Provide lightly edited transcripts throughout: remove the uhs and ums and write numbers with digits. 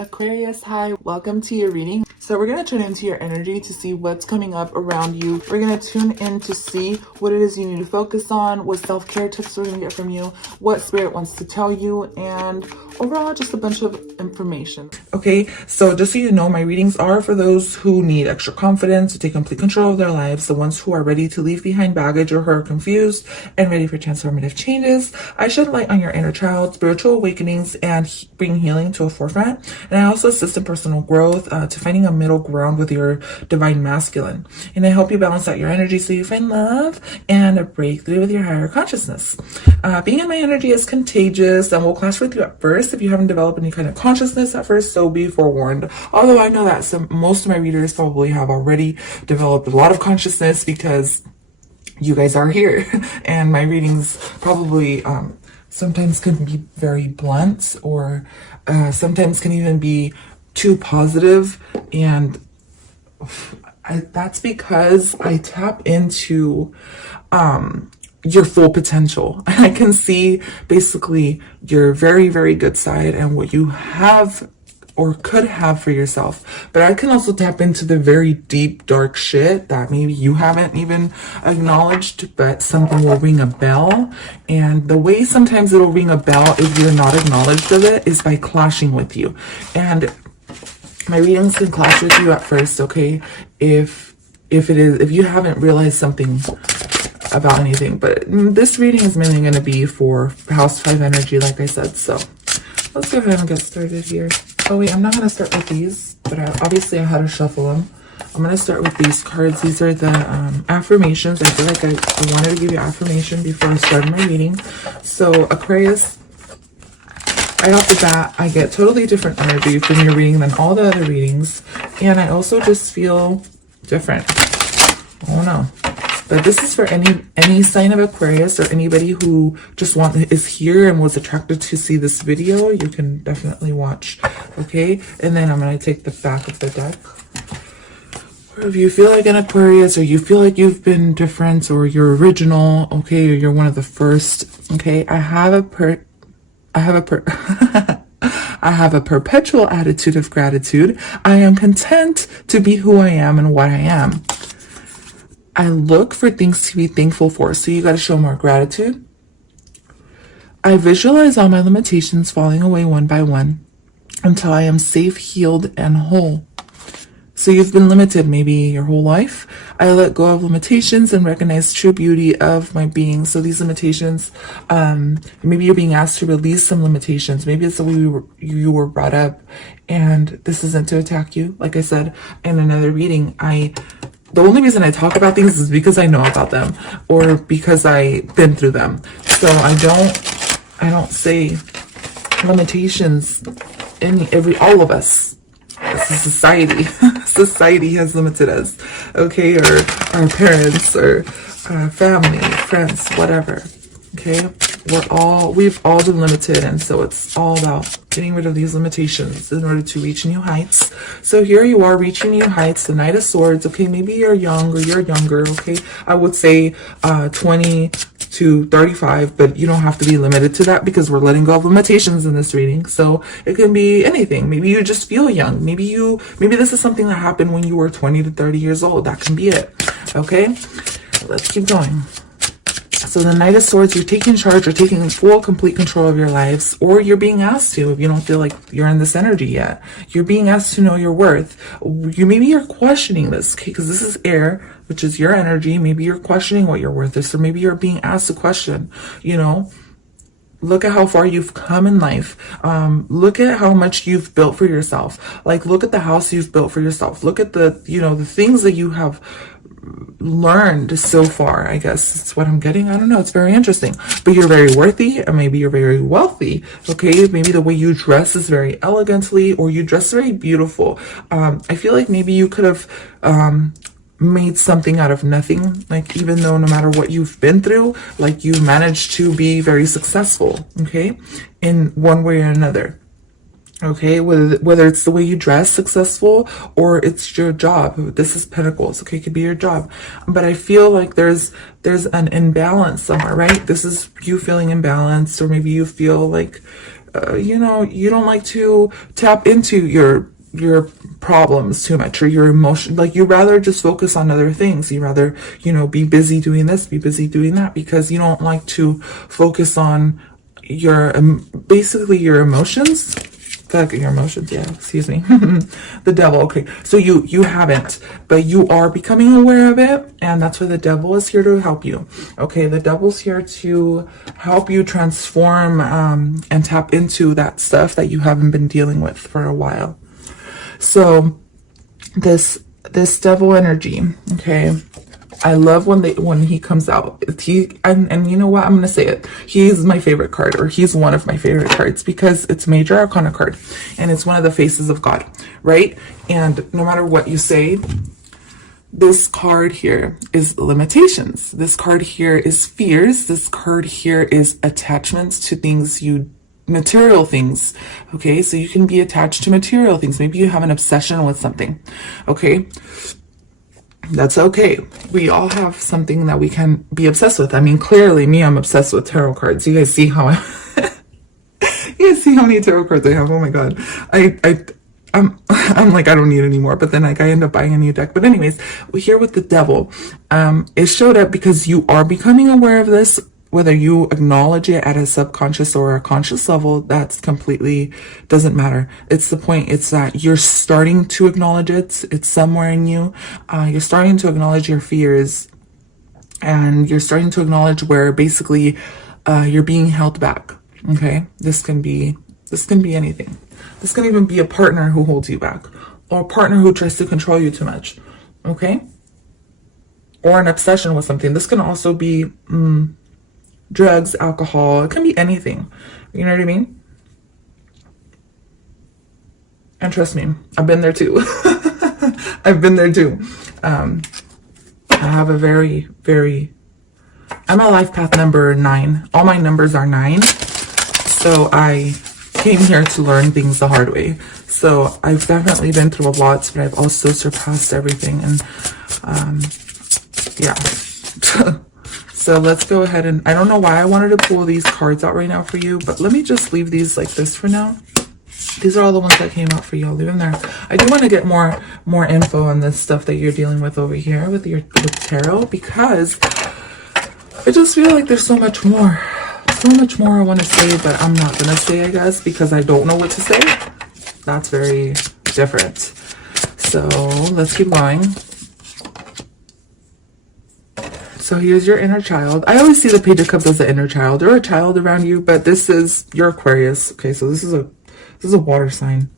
Aquarius, hi, welcome to your reading. So we're going to tune into your energy to see what's coming up around you. We're going to tune in to see what it is you need to focus on, what self-care tips we're going to get from you, what spirit wants to tell you, and overall just a bunch of information. Okay, so just so you know, my readings are for those who need extra confidence to take complete control of their lives, the ones who are ready to leave behind baggage or who are confused and ready for transformative changes. I shed light on your inner child, spiritual awakenings, and bring healing to a forefront. And I also assist in personal growth to finding a middle ground with your divine masculine. And I help you balance out your energy so you find love and a breakthrough with your higher consciousness. Being in my energy is contagious and will clash with you at first if you haven't developed any kind of consciousness at first, so be forewarned. Although I know that most of my readers probably have already developed a lot of consciousness because you guys are here. And my readings probably sometimes can be very blunt, or sometimes can even be too positive, and that's because I tap into your full potential. I can see basically your very, very good side and what you have or could have for yourself. But I can also tap into the very deep, dark shit that maybe you haven't even acknowledged, but something will ring a bell. And the way sometimes it'll ring a bell if you're not acknowledged of it is by clashing with you. And my readings can clash with you at first, okay? If you haven't realized something about anything. But this reading is mainly going to be for House 5 energy, like I said. So let's go ahead and get started here. Oh wait, I'm not going to start with these, but obviously I had to shuffle them. I'm going to start with these cards. These are the affirmations. I feel like I wanted to give you affirmation before I started my reading. So Aquarius, right off the bat, I get totally different energy from your reading than all the other readings. And I also just feel different. Oh no. But this is for any sign of Aquarius or anybody who just is here and was attracted to see this video. You can definitely watch, okay? And then I'm going to take the back of the deck. Or if you feel like an Aquarius, or you feel like you've been different, or you're original, okay, or you're one of the first, okay? I have a perpetual attitude of gratitude. I am content to be who I am and what I am. I look for things to be thankful for, so you got to show more gratitude. I visualize all my limitations falling away one by one until I am safe, healed, and whole. So you've been limited maybe your whole life. I let go of limitations and recognize true beauty of my being. So these limitations, maybe you're being asked to release some limitations. Maybe it's the way you were brought up, and this isn't to attack you. Like I said in another reading, the only reason I talk about things is because I know about them or because I've been through them. So I don't say limitations in all of us. This is society. Society has limited us, okay? Or our parents, or family, friends, whatever, okay? We've all been limited, and so it's all about getting rid of these limitations in order to reach new heights. So here you are reaching new heights, the Knight of Swords, okay? Maybe you're young or you're younger, okay? I would say 20 to 35, but you don't have to be limited to that because we're letting go of limitations in this reading. So it can be anything. Maybe you just feel young. Maybe this is something that happened when you were 20 to 30 years old. That can be it, okay? Let's keep going. So the Knight of Swords, you're taking charge or taking full, complete control of your lives, or you're being asked to if you don't feel like you're in this energy yet. You're being asked to know your worth. Maybe you're questioning this, okay? Because this is air, which is your energy. Maybe you're questioning what your worth is, or maybe you're being asked a question, you know? Look at how far you've come in life. Look at how much you've built for yourself. Like, look at the house you've built for yourself. Look at the things that you have learned so far. I guess it's what I'm getting. I don't know. It's very interesting. But you're very worthy, and maybe you're very wealthy. Okay, maybe the way you dress is very elegantly, or you dress very beautiful. I feel like maybe you could have made something out of nothing. Like, even though no matter what you've been through, like, you managed to be very successful. Okay, in one way or another. Okay, whether it's the way you dress successful or it's your job. This is Pentacles, okay, it could be your job. But I feel like there's an imbalance somewhere, right? This is you feeling imbalanced, or maybe you feel like you know, you don't like to tap into your problems too much, or your emotion. Like, you rather just focus on other things. You rather, you know, be busy doing this, be busy doing that, because you don't like to focus on your basically your emotions. Your emotions, yeah, excuse me. The devil. Okay, so you haven't, but you are becoming aware of it, and that's why the devil is here to help you. Okay, the devil's here to help you transform and tap into that stuff that you haven't been dealing with for a while. So this devil energy, okay, I love when he comes out. And you know what, I'm gonna say it, he's my favorite card, or he's one of my favorite cards, because it's Major Arcana card, and it's one of the faces of God, right? And no matter what you say, this card here is limitations. This card here is fears. This card here is attachments to things, material things. Okay, so you can be attached to material things. Maybe you have an obsession with something. Okay, that's okay. We all have something that we can be obsessed with. I mean, clearly me, I'm obsessed with tarot cards. You guys see how you guys see how many tarot cards I have? Oh my god. I'm like, I don't need any more, but then like I end up buying a new deck. But anyways, we're here with the devil. It showed up because you are becoming aware of this. Whether you acknowledge it at a subconscious or a conscious level, that's completely doesn't matter. It's the point. It's that you're starting to acknowledge it. It's somewhere in you. You're starting to acknowledge your fears, and you're starting to acknowledge where basically you're being held back. Okay, this can be anything. This can even be a partner who holds you back, or a partner who tries to control you too much. Okay, or an obsession with something. This can also be drugs, alcohol. It can be anything. You know what I mean? And trust me, I've been there too. I've been there too. I have a I'm a life path number 9. All my numbers are 9. So I came here to learn things the hard way. So I've definitely been through a lot, but I've also surpassed everything. And yeah. So let's go ahead, and I don't know why I wanted to pull these cards out right now for you, but let me just leave these like this for now. These are all the ones that came out for you. I'll leave them there. I do want to get more info on this stuff that you're dealing with over here with tarot, because I just feel like there's so much more I want to say, but I'm not gonna say, I guess, because I don't know what to say. That's very different. So let's keep going. So here's your inner child. I always see the Page of Cups as the inner child, or a child around you, but this is your Aquarius. Okay, so this is a water sign.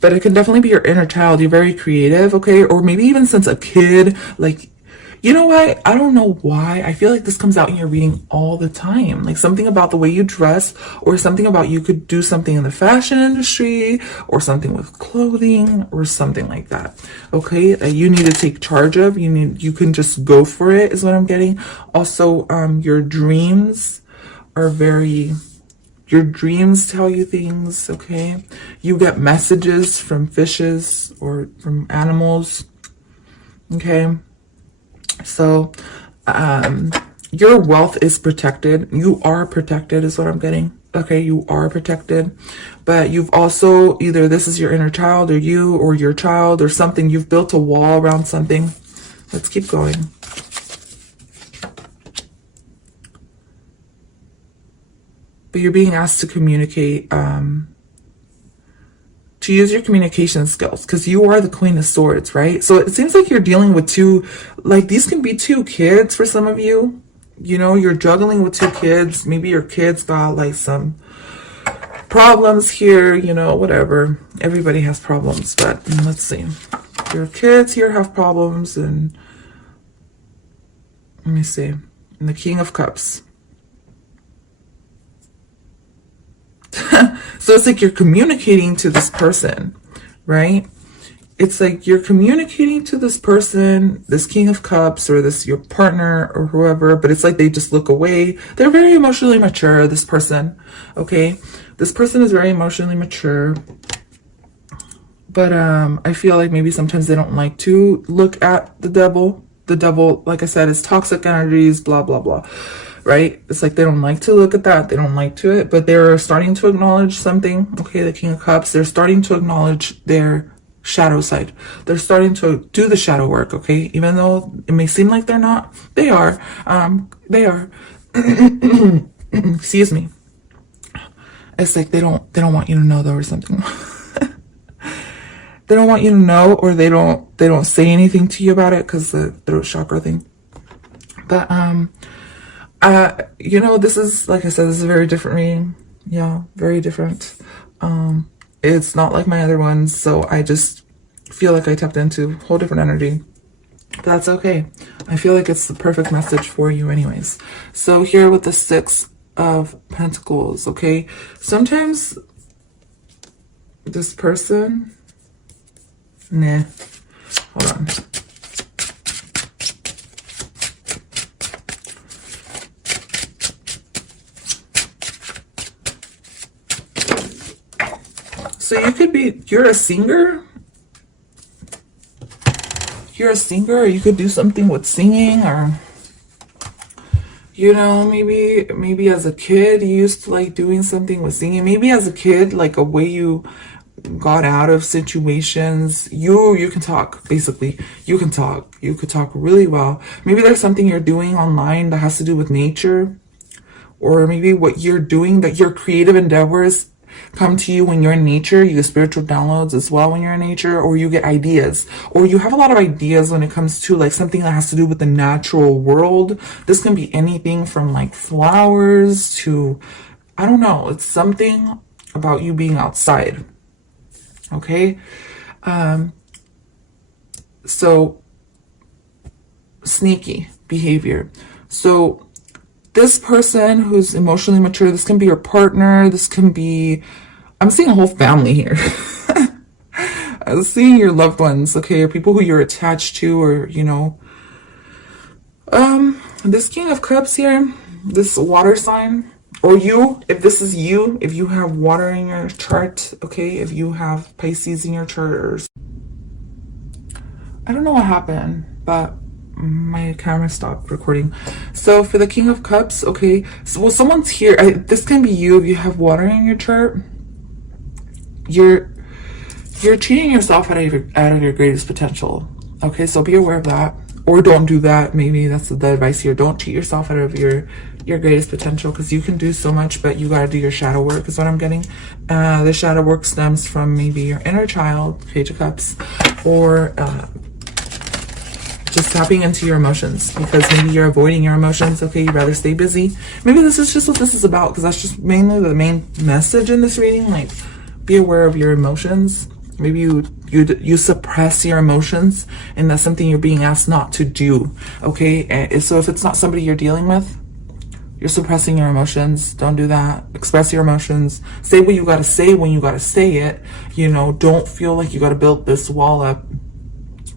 But it can definitely be your inner child. You're very creative, okay? Or maybe even since a kid, like, you know what? I don't know why. I feel like this comes out in your reading all the time. Like something about the way you dress, or something about you could do something in the fashion industry, or something with clothing, or something like that. Okay, that you need to take charge of. You can just go for it, is what I'm getting. Also, your dreams are your dreams tell you things, okay? You get messages from fishes or from animals, okay? So, your wealth is protected. You are protected is what I'm getting. Okay, you are protected. But you've also, either this is your inner child, or you, or your child, or something. You've built a wall around something. Let's keep going. But you're being asked to communicate, to use your communication skills, because you are the Queen of Swords, right? So it seems like you're dealing with two, like these can be 2 kids for some of you. You know, you're juggling with 2 kids. Maybe your kids got like some problems here, you know, whatever. Everybody has problems, but let's see. Your kids here have problems, and let me see. And the King of Cups. So it's like you're communicating to this person, right? It's like you're communicating to this person, this King of Cups, or this your partner or whoever, but it's like they just look away. They're very emotionally mature, this person, okay? This person is very emotionally mature, but I feel like maybe sometimes they don't like to look at the devil. The devil, like I said, is toxic energies, blah, blah, blah, right? It's like they don't like to look at that. They don't like to it, but they're starting to acknowledge something. Okay, the King of Cups, they're starting to acknowledge their shadow side. They're starting to do the shadow work, okay? Even though it may seem like they're not, they are. They are. Excuse me. It's like they don't want you to know though, or something. They don't want you to know, or they don't say anything to you about it because the throat chakra thing. But you know, this is, like I said, this is a very different reading. Yeah, very different. It's not like my other ones, so I just feel like I tapped into a whole different energy. But that's okay. I feel like it's the perfect message for you anyways. So here with the Six of Pentacles, okay? Sometimes this person... Nah. Hold on. So you could be, you're a singer. You're a singer, or you could do something with singing, or, you know, maybe as a kid you used to like doing something with singing. Maybe as a kid, like a way you got out of situations. You can talk, basically. You could talk really well. Maybe there's something you're doing online that has to do with nature, or maybe what you're doing, that your creative endeavors come to you when you're in nature. You get spiritual downloads as well when you're in nature, or you get ideas, or you have a lot of ideas when it comes to like something that has to do with the natural world. This can be anything from like flowers to, I don't know, it's something about you being outside. Okay. So sneaky behavior. So this person who's emotionally mature, this can be your partner, this can be, I'm seeing a whole family here. I'm seeing your loved ones, okay, or people who you're attached to, or, you know, this King of Cups here, this water sign, or you, if this is you, if you have water in your chart, okay, if you have Pisces in your chart, I don't know what happened, but my camera stopped recording. So for the King of Cups, okay, so well, someone's here. This can be you if you have water in your chart. You're cheating yourself out of your greatest potential. Okay, so be aware of that, or don't do that. Maybe that's the advice here. Don't cheat yourself out of your greatest potential, because you can do so much, but you got to do your shadow work is what I'm getting. The shadow work stems from maybe your inner child, Page of Cups, or just tapping into your emotions, because maybe you're avoiding your emotions. Okay, you'd rather stay busy. Maybe this is just what this is about, because that's just mainly the main message in this reading. Like, be aware of your emotions. Maybe you suppress your emotions, and that's something you're being asked not to do. Okay, so if it's not somebody you're dealing with, you're suppressing your emotions. Don't do that. Express your emotions. Say what you gotta say when you gotta say it. You know, don't feel like you gotta build this wall up.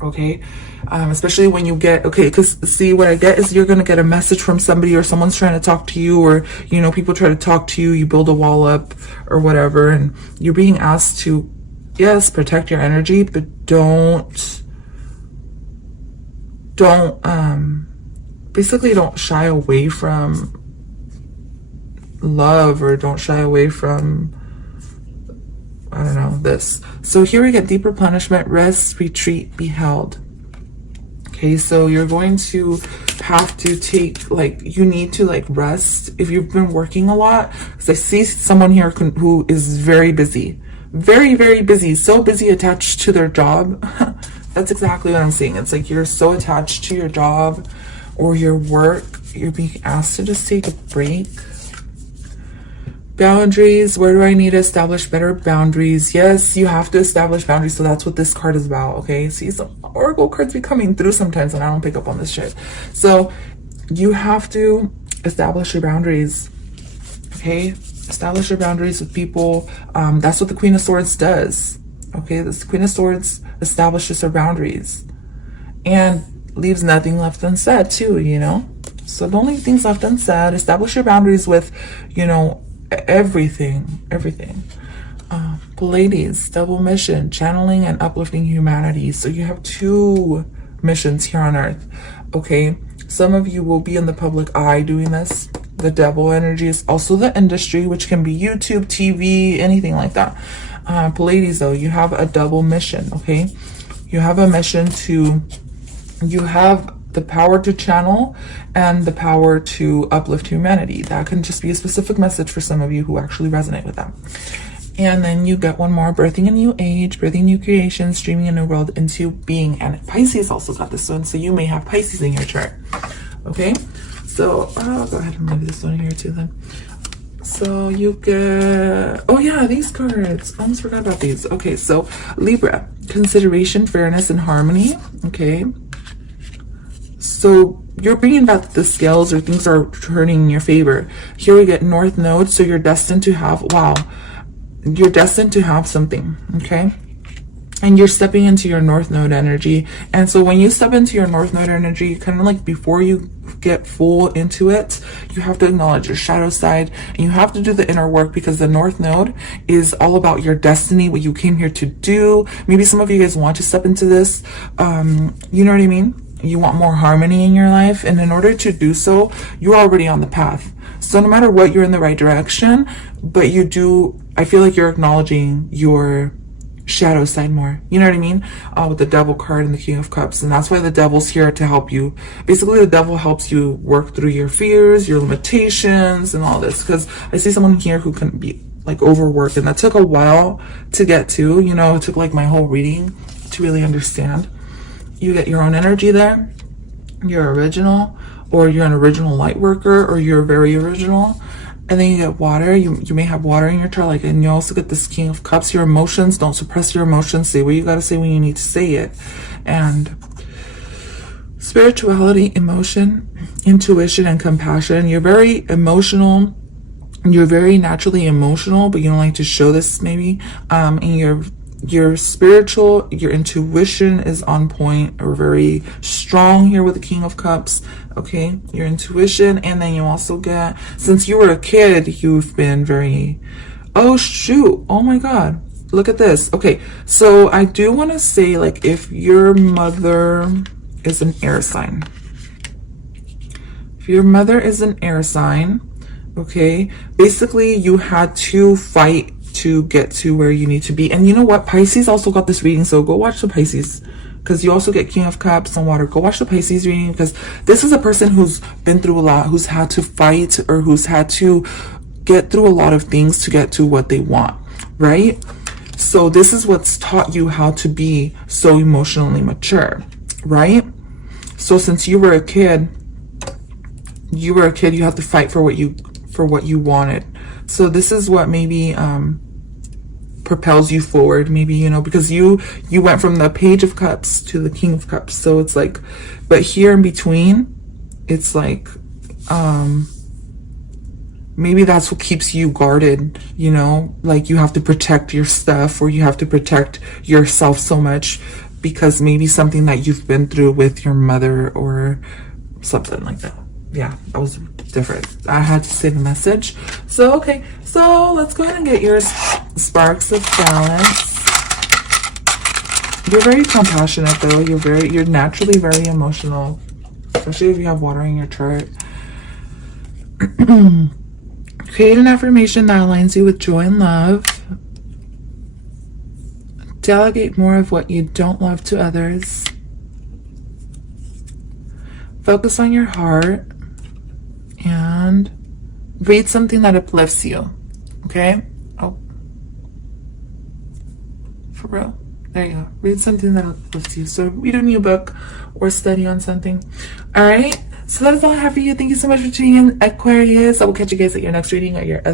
Okay, especially when you get, okay, because see, what I get is you're gonna get a message from somebody, or someone's trying to talk to you, or, you know, people try to talk to you, you build a wall up or whatever, and you're being asked to, yes, protect your energy, but basically don't shy away from love, or don't shy away from, I don't know, this. So here we get deep replenishment, rest, retreat, be held. Okay, so you're going to have to take, like, you need to like rest if you've been working a lot, because I see someone here who is very busy, very, very busy, so busy, attached to their job. That's exactly what I'm seeing. It's like you're so attached to your job or your work, you're being asked to just take a break. Boundaries. Where do I need to establish better boundaries? Yes, you have to establish boundaries. So that's what this card is about. Okay, see, some oracle cards be coming through sometimes and I don't pick up on this shit. So you have to establish your boundaries. Okay, establish your boundaries with people. That's what the Queen of Swords does. Okay, this Queen of Swords establishes her boundaries and leaves nothing left unsaid too, you know. So don't leave things left unsaid. Establish your boundaries with, you know, everything. Ladies, double mission, channeling and uplifting humanity. So you have two missions here on earth. Okay, Some of you will be in the public eye doing this. The devil energy is also the industry, which can be YouTube, TV, anything like that. Ladies, though, you have a double mission, okay? You have a mission to, you have the power to channel and the power to uplift humanity. That can just be a specific message for some of you who actually resonate with that. And then you get one more, birthing a new age, birthing new creation, streaming a new world into being. And Pisces also got this one, so you may have Pisces in your chart. Okay, so I'll go ahead and move this one here too then. So you get, oh yeah, these cards. I almost forgot about these. Okay, so Libra, consideration, fairness, and harmony. Okay, so you're bringing back the scales, or things are turning in your favor. Here we get North Node, so you're destined to have, wow, you're destined to have something, okay? And you're stepping into your North Node energy. And so when you step into your North Node energy, kind of like before you get full into it, you have to acknowledge your shadow side, and you have to do the inner work, because the North Node is all about your destiny, what you came here to do. Maybe some of you guys want to step into this, you know what I mean? You want more harmony in your life, and in order to do so, you're already on the path. So no matter what, you're in the right direction, but you do, I feel like you're acknowledging your shadow side more, you know what I mean? With the Devil card and the King of Cups. And that's why the Devil's here to help you. Basically, the Devil helps you work through your fears, your limitations, and all this, because I see someone here who can be like overworked, and that took a while to get to, you know. It took like my whole reading to really understand. You get your own energy there. You're original, or you're an original light worker, or you're very original. And then you get water. You may have water in your chart, like, and you also get this King of Cups. Your emotions, don't suppress your emotions. Say what you got to say when you need to say it. And spirituality, emotion, intuition, and compassion. You're very emotional. You're very naturally emotional, but you don't like to show this maybe. And your spiritual, your intuition is on point, or very strong here with the King of Cups. Okay, your intuition. And then you also get, since you were a kid, you've been very, oh shoot, oh my god, look at this. Okay, so I do want to say, like, if your mother is an air sign, if your mother is an air sign, okay, basically you had to fight to get to where you need to be. And you know what, Pisces also got this reading, so go watch the Pisces, because you also get King of Cups and water. Go watch the Pisces reading, because this is a person who's been through a lot, who's had to fight, or who's had to get through a lot of things to get to what they want, right? So this is what's taught you how to be so emotionally mature, right? So since you were a kid, you had to fight for what you wanted. So this is what maybe propels you forward, maybe, you know, because you went from the Page of Cups to the King of Cups. So it's like, but here in between, it's like maybe that's what keeps you guarded, you know, like you have to protect your stuff, or you have to protect yourself so much because maybe something that you've been through with your mother or something like that. Yeah, that was different. I had to say the message. So, okay, so let's go ahead and get your sparks of balance. You're very compassionate, though. You're naturally very emotional, especially if you have water in your chart. Create an affirmation that aligns you with joy and love. Delegate more of what you don't love to others. Focus on your heart. And read something that uplifts you. Okay? Oh. For real. There you go. Read something that uplifts you. So read a new book or study on something. Alright? So that is all I have for you. Thank you so much for tuning in, Aquarius. I will catch you guys at your next reading or your other